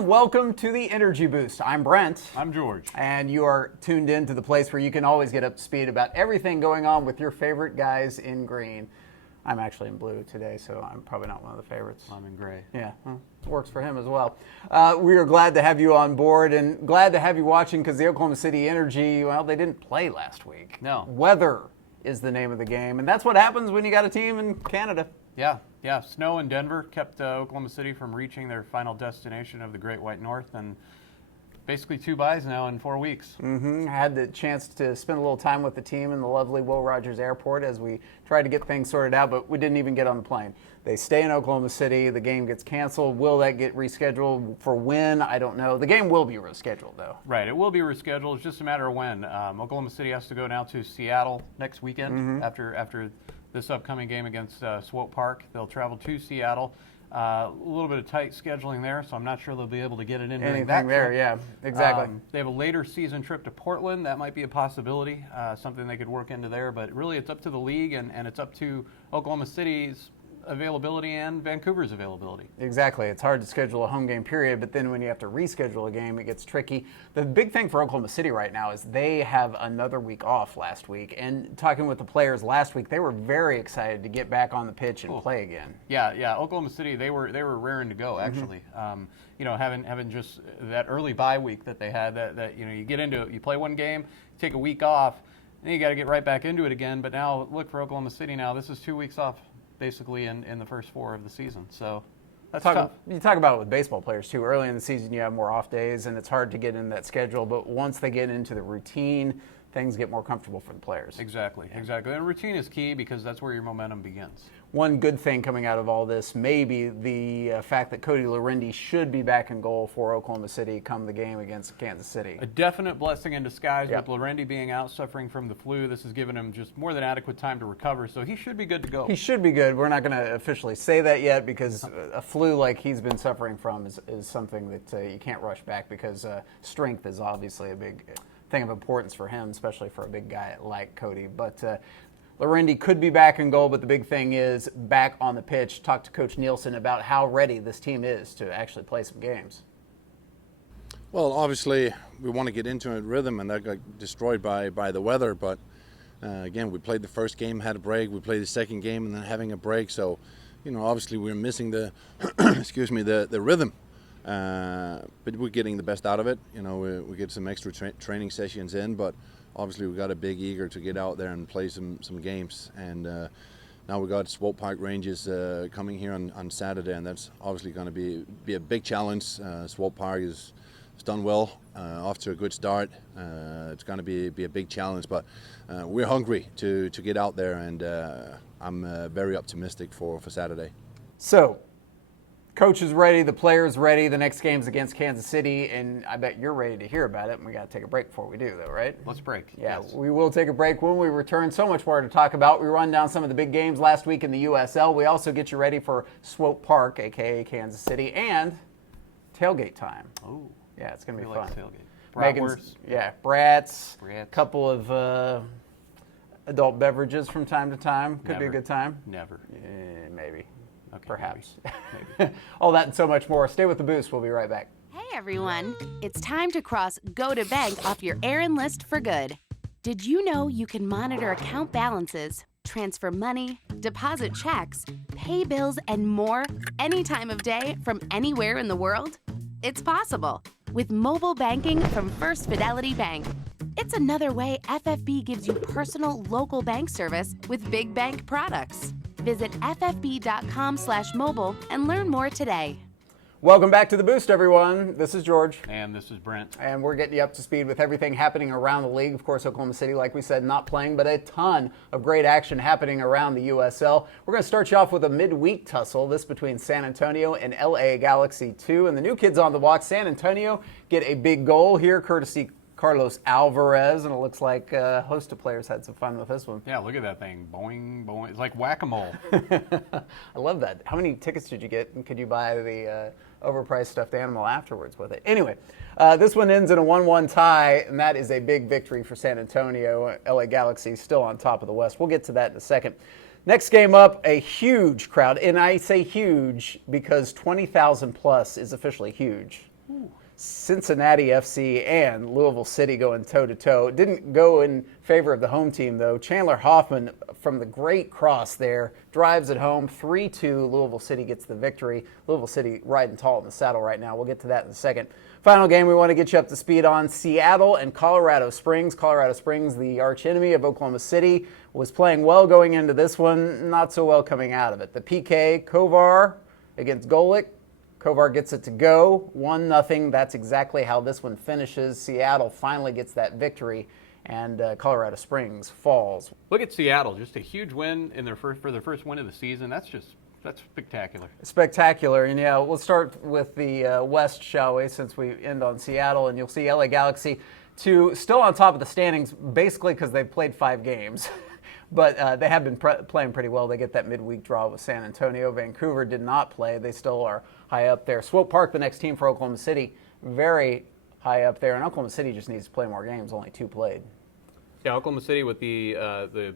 everyone. Welcome to the Energy Boost. I'm Brent. I'm George. And you are tuned in to the place where you can always get up to speed about everything going on with your favorite guys in green. I'm actually in blue today, so I'm probably not one of the favorites. I'm in gray. Yeah, well, works for him as well. We are glad to have you on board and glad to have you watching because the Oklahoma City Energy, well, they didn't play last week. No. Weather is the name of the game, and that's what happens when you got a team in Canada. Yeah. Snow in Denver kept Oklahoma City from reaching their final destination of the Great White North, and basically 2 byes now in 4 weeks. I had the chance to spend a little time with the team in the lovely Will Rogers Airport as we tried to get things sorted out, but we didn't even get on the plane. They stay in Oklahoma City. The game gets canceled. Will that get rescheduled for when? I don't know. The game will be rescheduled, though. Right, it will be rescheduled. It's just a matter of when. Oklahoma City has to go now to Seattle next weekend after this upcoming game against Swope Park. They'll travel to Seattle. A little bit of tight scheduling there, so I'm not sure they'll be able to get it in during that there, trip. yeah, exactly. They have a later season trip to Portland. That might be a possibility, something they could work into there. But really, it's up to the league, and it's up to Oklahoma City's availability and Vancouver's availability. Exactly. It's hard to schedule a home game period, but then when you have to reschedule a game, it gets tricky. The big thing for Oklahoma City right now is they have another week off last week. And talking with the players last week, they were very excited to get back on the pitch and play again. Yeah. Oklahoma City, they were raring to go actually. Having just that early bye week that they had, that you get into it, you play one game, take a week off, then you got to get right back into it again. But now look for Oklahoma City now. This is 2 weeks off basically in the first 4 of the season. So that's tough. You talk about it with baseball players too. Early in the season you have more off days and it's hard to get in that schedule, but once they get into the routine, things get more comfortable for the players. Exactly. And routine is key because that's where your momentum begins. One good thing coming out of all this may be the fact that Cody Andrews should be back in goal for Oklahoma City come the game against Kansas City. A definite blessing in disguise with Andrews being out suffering from the flu. This has given him just more than adequate time to recover, so he should be good to go. He should be good. We're not going to officially say that yet because a flu like he's been suffering from is something that you can't rush back because strength is obviously a big thing of importance for him, especially for a big guy like Cody. But Andrews could be back in goal, but the big thing is back on the pitch. Talk to Coach Nielsen about how ready this team is to actually play some games. Well, obviously, we want to get into a rhythm, and that got destroyed by the weather. But again, we played the first game, had a break. We played the second game, and then having a break. So, obviously, we're missing the the rhythm. But we're getting the best out of it. We get some extra training sessions in, but obviously we got a big eager to get out there and play some games. And now we got Swope Park Rangers coming here on Saturday, and that's obviously going to be a big challenge. Swope Park is done well, off to a good start. It's going to be a big challenge, but we're hungry to get out there, and I'm very optimistic for Saturday. So, Coach is ready, the players ready. The next game's against Kansas City, and I bet you're ready to hear about it. And we got to take a break before we do, though, right? Let's break. Yeah, yes. We will take a break. When we return, so much more to talk about. We run down some of the big games last week in the USL. We also get you ready for Swope Park, a.k.a. Kansas City, and tailgate time. Oh. Yeah, it's going to be like fun. Tailgate. Brats. A couple of adult beverages from time to time. Could be a good time. Never. Maybe. Okay, perhaps. Maybe. All that and so much more. Stay with the Boost. We'll be right back. Hey, everyone. It's time to cross Go to Bank off your errand list for good. Did you know you can monitor account balances, transfer money, deposit checks, pay bills, and more any time of day from anywhere in the world? It's possible with mobile banking from First Fidelity Bank. It's another way FFB gives you personal local bank service with big bank products. Visit ffb.com/mobile and learn more today. Welcome back to the Boost, everyone. This is George. And this is Brent. And we're getting you up to speed with everything happening around the league. Of course, Oklahoma City, like we said, not playing, but a ton of great action happening around the USL. We're going to start you off with a midweek tussle, this between San Antonio and LA Galaxy 2. And the new kids on the block, San Antonio, get a big goal here, courtesy Carlos Alvarez, and it looks like a host of players had some fun with this one. Yeah, look at that thing. Boing, boing. It's like whack-a-mole. I love that. How many tickets did you get? And could you buy the overpriced stuffed animal afterwards with it? Anyway, this one ends in a 1-1 tie, and that is a big victory for San Antonio. LA Galaxy still on top of the West. We'll get to that in a second. Next game up, a huge crowd, and I say huge because 20,000 plus is officially huge. Cincinnati FC and Louisville City going toe-to-toe. It didn't go in favor of the home team, though. Chandler Hoffman from the great cross there drives it home. 3-2, Louisville City gets the victory. Louisville City riding tall in the saddle right now. We'll get to that in a second. Final game we want to get you up to speed on, Seattle and Colorado Springs. Colorado Springs, the archenemy of Oklahoma City, was playing well going into this one, not so well coming out of it. The PK, Kovar against Golick. Kovar gets it to go, 1-0. That's exactly how this one finishes. Seattle finally gets that victory, and Colorado Springs falls. Look at Seattle, just a huge win for their first win of the season. That's spectacular. Spectacular. And yeah, we'll start with the West, shall we, since we end on Seattle, and you'll see LA Galaxy still on top of the standings, basically because they've played 5 games. But they have been playing pretty well. They get that midweek draw with San Antonio. Vancouver did not play. They still are high up there. Swope Park, the next team for Oklahoma City, very high up there. And Oklahoma City just needs to play more games, only 2 played. Yeah, Oklahoma City with the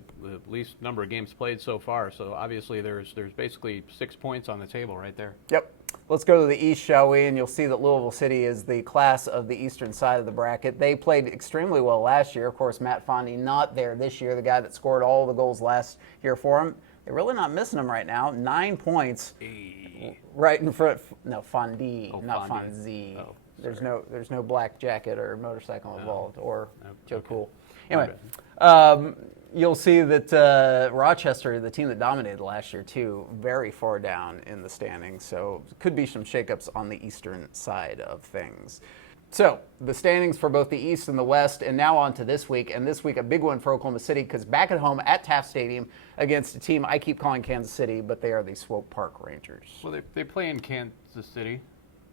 least number of games played so far. So obviously there's basically 6 points on the table right there. Yep. Let's go to the East, shall we? And you'll see that Louisville City is the class of the eastern side of the bracket. They played extremely well last year. Of course, Matt Fondy not there this year, the guy that scored all the goals last year for him. They're really not missing him right now. 9 points right in front. No, Fondy, not Fonzie. Oh, there's no black jacket or motorcycle involved or Joe Cool. Anyway, you'll see that Rochester, the team that dominated last year too, very far down in the standings. So could be some shakeups on the eastern side of things. So the standings for both the East and the West, and now on to this week. And this week, a big one for Oklahoma City, because back at home at Taft Stadium against a team I keep calling Kansas City, but they are the Swope Park Rangers. Well, they play in Kansas City.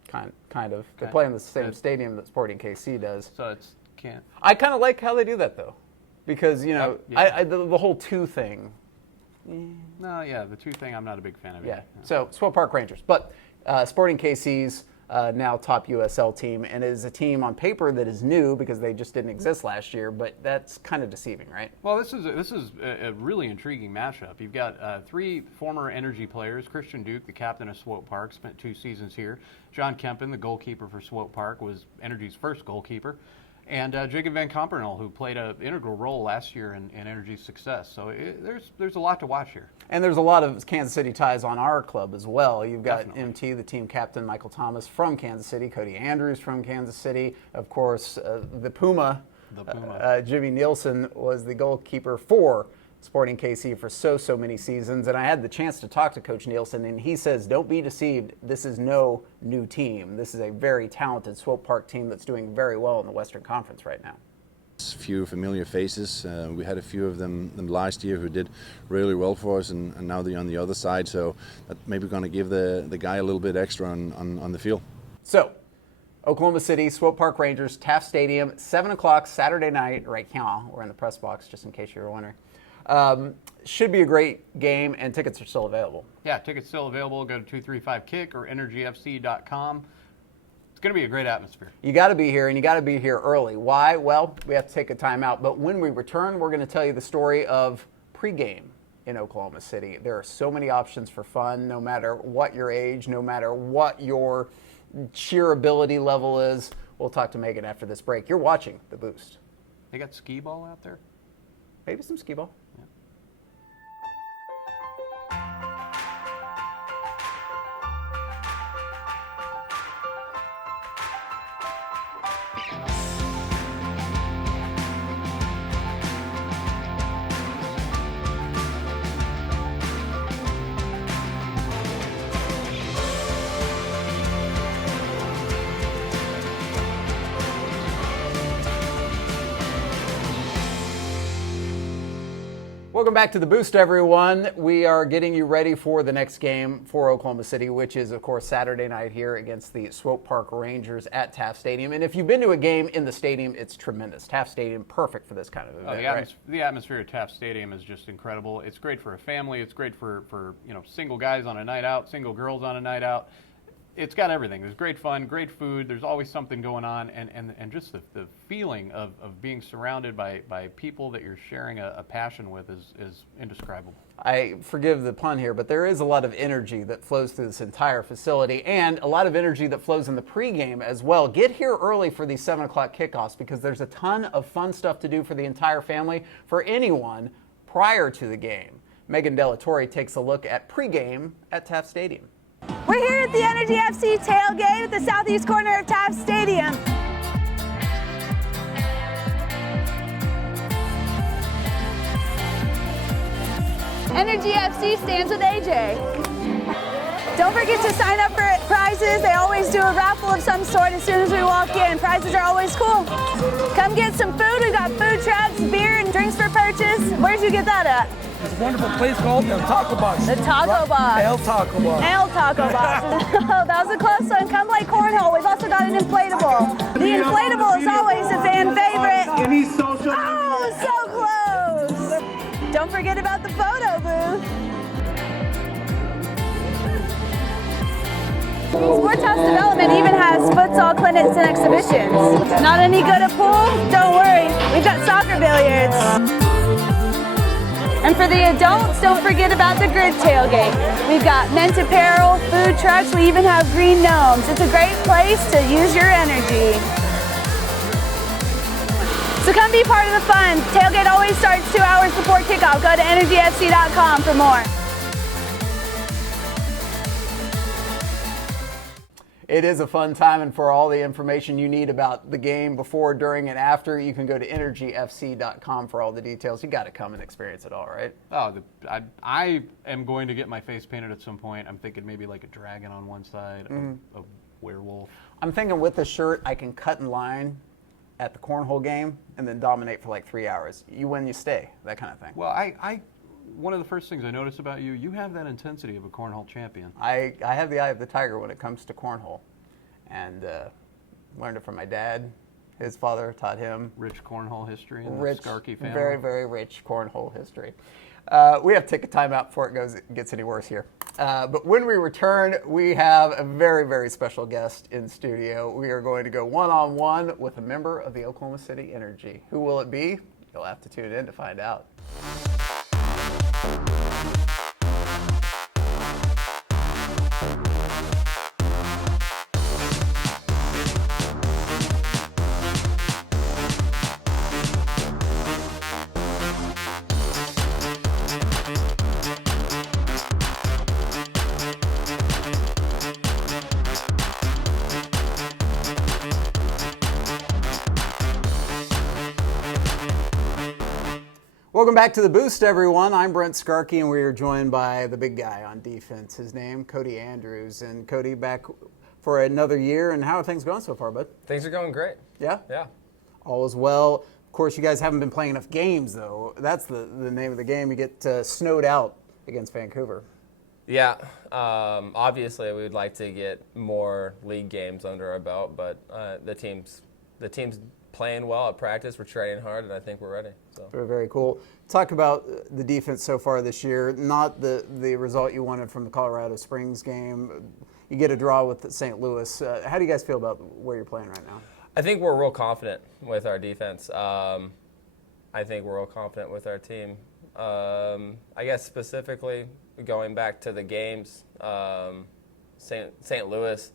Kind of. They play in the same stadium that Sporting KC does. So it's can't. I kind of like how they do that, though, because, you know, the whole 2 thing. No, yeah, the 2 thing I'm not a big fan of. Yeah. So Swope Park Rangers, but Sporting KC's now top USL team, and it is a team on paper that is new because they just didn't exist last year, but that's kind of deceiving, right? Well, this is a really intriguing matchup. You've got 3 former Energy players. Christian Duke, the captain of Swope Park, spent 2 seasons here. John Kempen, the goalkeeper for Swope Park, was Energy's first goalkeeper. And Jacob Van Kampenol, who played an integral role last year in Energy's success. So there's a lot to watch here. And there's a lot of Kansas City ties on our club as well. You've got Definitely. MT, the team captain, Michael Thomas from Kansas City, Coady Andrews from Kansas City. Of course, the Puma, Jimmy Nielsen, was the goalkeeper for Sporting KC for so many seasons. And I had the chance to talk to Coach Nielsen, and he says, don't be deceived. This is no new team. This is a very talented Swope Park team that's doing very well in the Western Conference right now. A few familiar faces. We had a few of them last year who did really well for us, and now they're on the other side. So that maybe going to give the guy a little bit extra on the field. So, Oklahoma City, Swope Park Rangers, Taft Stadium, 7 o'clock Saturday night, right now. We're in the press box, just in case you were wondering. Should be a great game, and tickets are still available. Yeah, tickets still available. Go to 235kick or energyfc.com. It's going to be a great atmosphere. You got to be here, and you got to be here early. Why? Well, we have to take a time out. But when we return, we're going to tell you the story of pregame in Oklahoma City. There are so many options for fun, no matter what your age, no matter what your cheerability level is. We'll talk to Megan after this break. You're watching The Boost. They got skee ball out there? Maybe some skee ball. Yeah. Welcome back to The Boost, everyone. We are getting you ready for the next game for Oklahoma City, which is, of course, Saturday night here against the Swope Park Rangers at Taft Stadium. And if you've been to a game in the stadium, it's tremendous. Taft Stadium, perfect for this kind of event. The atmosphere at Taft Stadium is just incredible. It's great for a family. It's great for single guys on a night out, single girls on a night out. it's got everything. There's great fun, great food. There's always something going on, and just the feeling of being surrounded by people that you're sharing a passion with is indescribable. I forgive the pun here, but there is a lot of energy that flows through this entire facility, and a lot of energy that flows in the pregame as well. Get here early for these 7 o'clock kickoffs because there's a ton of fun stuff to do for the entire family, for anyone prior to the game. Megan Delatorre takes a look at pregame at Taft Stadium. We're here at the Energy FC tailgate at the southeast corner of Taft Stadium. Energy FC stands with AJ. Don't forget to sign up for prizes. They always do a raffle of some sort as soon as we walk in. Prizes are always cool. Come get some food. We've got food trucks, beer, and drinks for purchase. Where'd you get that at? It's a wonderful place called the Taco Box. The Taco Box. El Taco Box. El Taco Box. Oh, that was a close one. Come play cornhole. We've also got an inflatable. The inflatable is always a fan favorite. Oh, so close. Don't forget about the photo booth. Sports House Development even has futsal clinics and exhibitions. Not any good at pool? Don't worry. We've got soccer billiards. And for the adults, don't forget about the grid tailgate. We've got men's apparel, food trucks, we even have green gnomes. It's a great place to use your energy. So come be part of the fun. Tailgate always starts 2 hours before kickoff. Go to energyfc.com for more. It is a fun time, and for all the information you need about the game before, during, and after, you can go to energyfc.com for all the details. You got to come and experience it all, right? Oh, I am going to get my face painted at some point. I'm thinking maybe like a dragon on one side, a werewolf. I'm thinking with the shirt, I can cut in line at the cornhole game and then dominate for like 3 hours. You win, you stay, that kind of thing. Well, one of the first things I noticed about you, you have that intensity of a cornhole champion. I have the eye of the tiger when it comes to cornhole, and learned it from my dad. His father taught him. Rich cornhole history in Rich, the Skarky family. very, very rich cornhole history. We have to take a timeout before it gets any worse here. But when we return, we have a very, very special guest in studio. We are going to go one-on-one with a member of the Oklahoma City Energy. Who will it be? You'll have to tune in to find out. Welcome back to The Boost, everyone. I'm Brent Skarky, and we are joined by the big guy on defense. His name, Coady Andrews. And Cody, back for another year. And how are things going so far, bud? Things are going great. Yeah? Yeah. All is well. Of course, you guys haven't been playing enough games, though. That's the name of the game. You get snowed out against Vancouver. Yeah. Obviously, we would like to get more league games under our belt, but the team's playing well at practice. We're training hard, and I think we're ready. So. Very, very cool. Talk about the defense so far this year. Not the result you wanted from the Colorado Springs game. You get a draw with St. Louis. How do you guys feel about where you're playing right now? I think we're real confident with our defense. I think we're real confident with our team. I guess specifically going back to the games, St. Louis,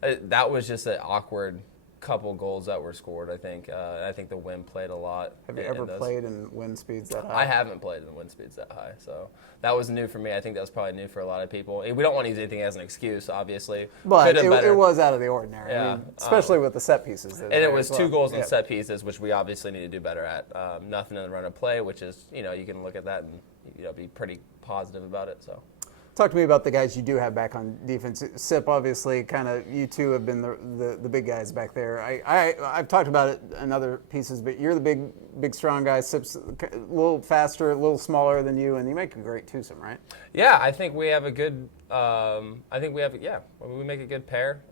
that was just an awkward couple goals that were scored. I think the wind played a lot. Have you ever played in wind speeds that high? I haven't played in wind speeds that high, so that was new for me. I think that was probably new for a lot of people. We don't want to use anything as an excuse, obviously. But it was out of the ordinary. Yeah. I mean, especially with the set pieces. And it was 2 goals on set pieces, which we obviously need to do better at. Nothing in the run of play, which is, you can look at that and be pretty positive about it. So. Talk to me about the guys you do have back on defense. Sip, obviously, kind of you two have been the big guys back there. I've talked about it in other pieces, but you're the big strong guy. Sip's a little faster, a little smaller than you, and you make a great twosome, right? Yeah, I think we have a good. We make a good pair.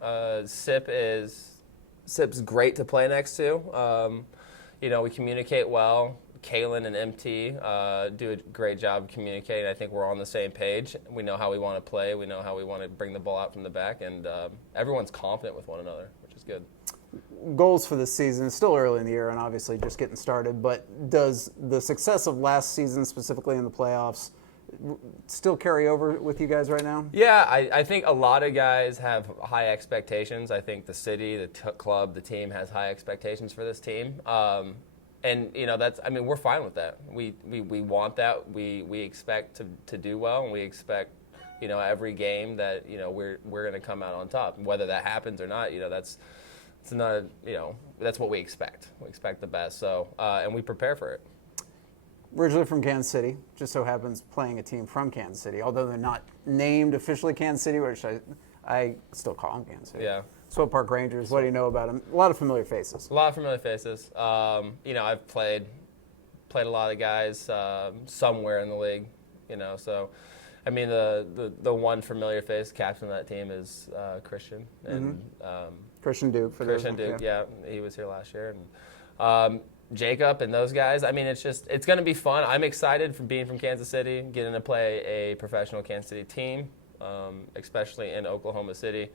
Sip's great to play next to. We communicate well. Kalen and MT do a great job communicating. I think we're on the same page. We know how we want to play. We know how we want to bring the ball out from the back, and everyone's confident with one another, which is good. Goals for this season, it's still early in the year and obviously just getting started, but does the success of last season, specifically in the playoffs, still carry over with you guys right now? Yeah, I think a lot of guys have high expectations. I think the city, the club, the team has high expectations for this team. And, you know, we're fine with that. We want that. We expect to do well, and we expect, you know, every game that, you know, we're going to come out on top. And whether that happens or not, you know, that's what we expect. We expect the best. So, and we prepare for it. Originally from Kansas City, just so happens playing a team from Kansas City, although they're not named officially Kansas City, which I still call them Kansas City. Yeah. Swope Park Rangers, what do you know about them? A lot of familiar faces. A lot of familiar faces. You know, I've played a lot of guys somewhere in the league, you know, so I mean the one familiar face captain of that team is Christian. And Christian Duke. Christian Duke, yeah, he was here last year. And Jacob and those guys. I mean, it's going to be fun. I'm excited for being from Kansas City, getting to play a professional Kansas City team, especially in Oklahoma City.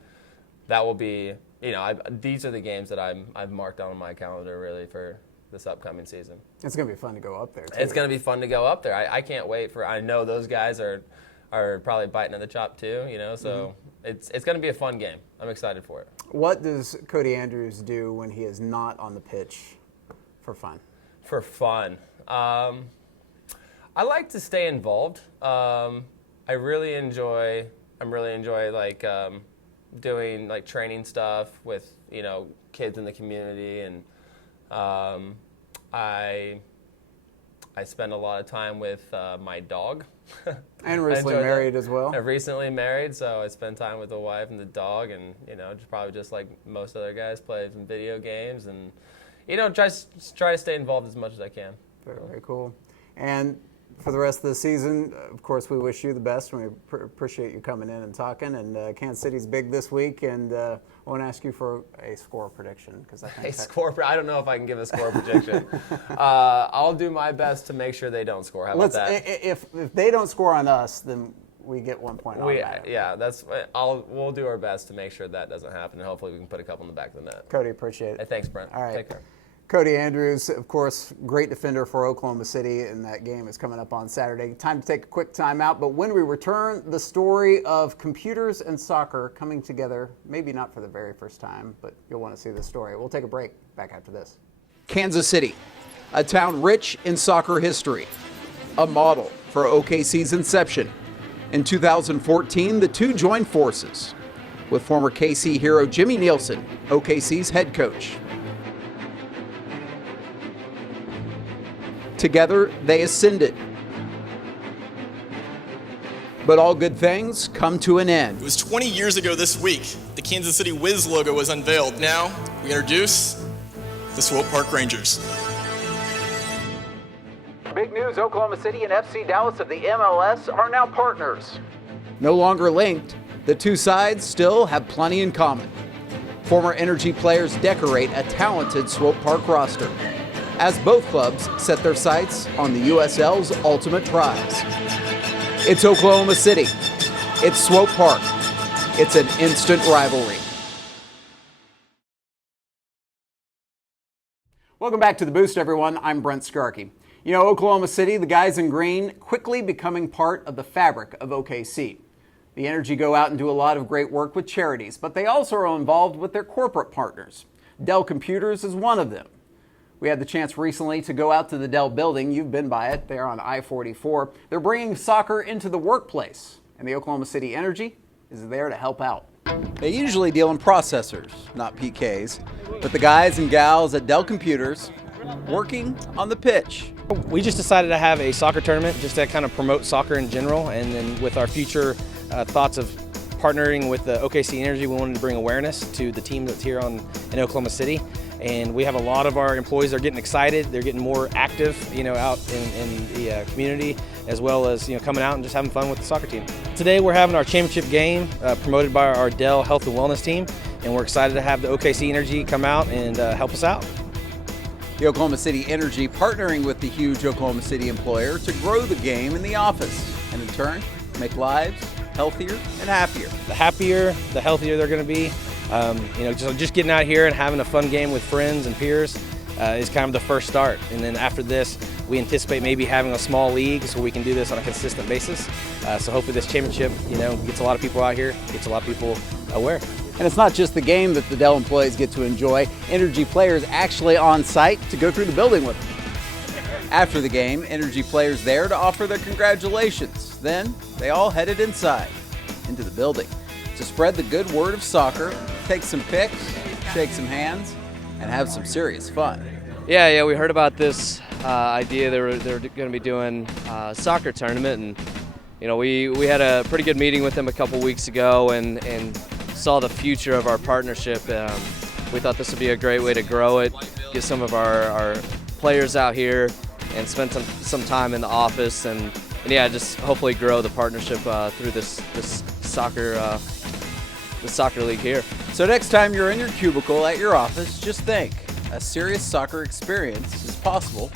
That will be, you know, these are the games that I've marked on my calendar really for this upcoming season. It's going to be fun to go up there, too. It's going to be fun to go up there. I can't wait I know those guys are probably biting at the chop too, you know, so it's going to be a fun game. I'm excited for it. What does Cody Andrews do when he is not on the pitch for fun? For fun. I like to stay involved. I really enjoy like doing like training stuff with, you know, kids in the community, and I spend a lot of time with my dog. And recently married as well. I'm recently married, so I spend time with the wife and the dog, and, you know, just like most other guys, play some video games, and, you know, try to stay involved as much as I can. Very, very cool. And for the rest of the season, of course, we wish you the best, and we appreciate you coming in and talking. And Kansas City's big this week, and I want to ask you for a score prediction, because I think I don't know if I can give a score prediction. I'll do my best to make sure they don't score. How about that? If they don't score on us, then we get 1 point on that. Yeah, we'll do our best to make sure that doesn't happen, and hopefully we can put a couple in the back of the net. Cody, appreciate it. Hey, thanks, Brent. All right. Take care. Coady Andrews, of course, great defender for Oklahoma City, and that game is coming up on Saturday. Time to take a quick time out, but when we return, the story of computers and soccer coming together, maybe not for the very first time, but you'll want to see the story. We'll take a break. Back after this. Kansas City, a town rich in soccer history, a model for OKC's inception. In 2014, the two joined forces, with former KC hero Jimmy Nielsen, OKC's head coach. Together, they ascended. But all good things come to an end. It was 20 years ago this week, the Kansas City Wiz logo was unveiled. Now, we introduce the Swope Park Rangers. Big news, Oklahoma City and FC Dallas of the MLS are now partners. No longer linked, the two sides still have plenty in common. Former Energy players decorate a talented Swope Park roster, as both clubs set their sights on the USL's ultimate prize. It's Oklahoma City. It's Swope Park. It's an instant rivalry. Welcome back to The Boost, everyone. I'm Brent Skarky. You know, Oklahoma City, the guys in green, quickly becoming part of the fabric of OKC. The Energy go out and do a lot of great work with charities, but they also are involved with their corporate partners. Dell Computers is one of them. We had the chance recently to go out to the Dell building. You've been by it. They're on I-44. They're bringing soccer into the workplace, and the Oklahoma City Energy is there to help out. They usually deal in processors, not PKs, but the guys and gals at Dell Computers working on the pitch. We just decided to have a soccer tournament just to kind of promote soccer in general, and then with our future thoughts of partnering with the OKC Energy, we wanted to bring awareness to the team that's here in Oklahoma City. And we have a lot of our employees are getting excited. They're getting more active, you know, out in the community, as well as, you know, coming out and just having fun with the soccer team. Today we're having our championship game promoted by our Dell Health and Wellness team, and we're excited to have the OKC Energy come out and help us out. The Oklahoma City Energy partnering with the huge Oklahoma City employer to grow the game in the office and in turn make lives healthier and happier. The happier, the healthier they're going to be. Just getting out here and having a fun game with friends and peers is kind of the first start. And then after this, we anticipate maybe having a small league so we can do this on a consistent basis. So hopefully this championship, gets a lot of people out here, gets a lot of people aware. And it's not just the game that the Dell employees get to enjoy. Energy players actually on site to go through the building with them. After the game, Energy players there to offer their congratulations. Then they all headed inside, into the building, to spread the good word of soccer, take some pics, shake some hands, and have some serious fun. Yeah, we heard about this idea. They were going to be doing a soccer tournament, and we had a pretty good meeting with them a couple weeks ago, and saw the future of our partnership. We thought this would be a great way to grow it, get some of our players out here, and spend some time in the office, and just hopefully grow the partnership through this soccer league here. So next time you're in your cubicle at your office, just think, a serious soccer experience is possible,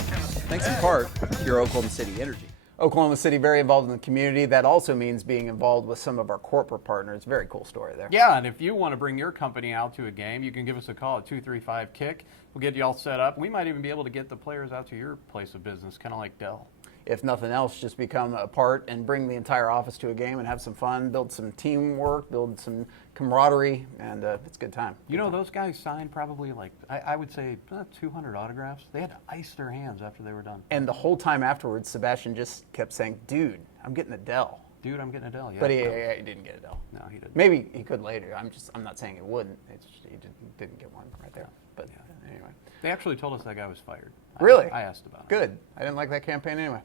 thanks in part to your Oklahoma City Energy. Oklahoma City very involved in the community. That also means being involved with some of our corporate partners. Very cool story there. Yeah, and if you want to bring your company out to a game, you can give us a call at 235-KICK. We'll get you all set up. We might even be able to get the players out to your place of business, kind of like Dell. If nothing else, just become a part and bring the entire office to a game and have some fun, build some teamwork, build some camaraderie, and it's a good time. Those guys signed probably I would say 200 autographs. They had to ice their hands after they were done. And the whole time afterwards, Sebastian just kept saying, dude, I'm getting a Dell. Dude, I'm getting a Dell, yeah. But he didn't get a Dell. No, he didn't. Maybe he could later. I'm not saying he wouldn't. It's just, he didn't get one right there. But anyway. They actually told us that guy was fired. Really? I asked about it. Good. I didn't like that campaign anyway.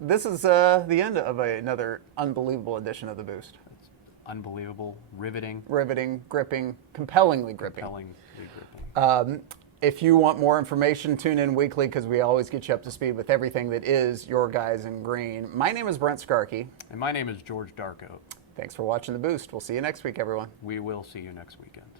This is the end of another unbelievable edition of The Boost. It's unbelievable, riveting, gripping, compellingly gripping. If you want more information, tune in weekly because we always get you up to speed with everything that is your guys in green. My name is Brent Skarky. And my name is George Darkow. Thanks for watching The Boost. We'll see you next week, everyone. We will see you next weekend.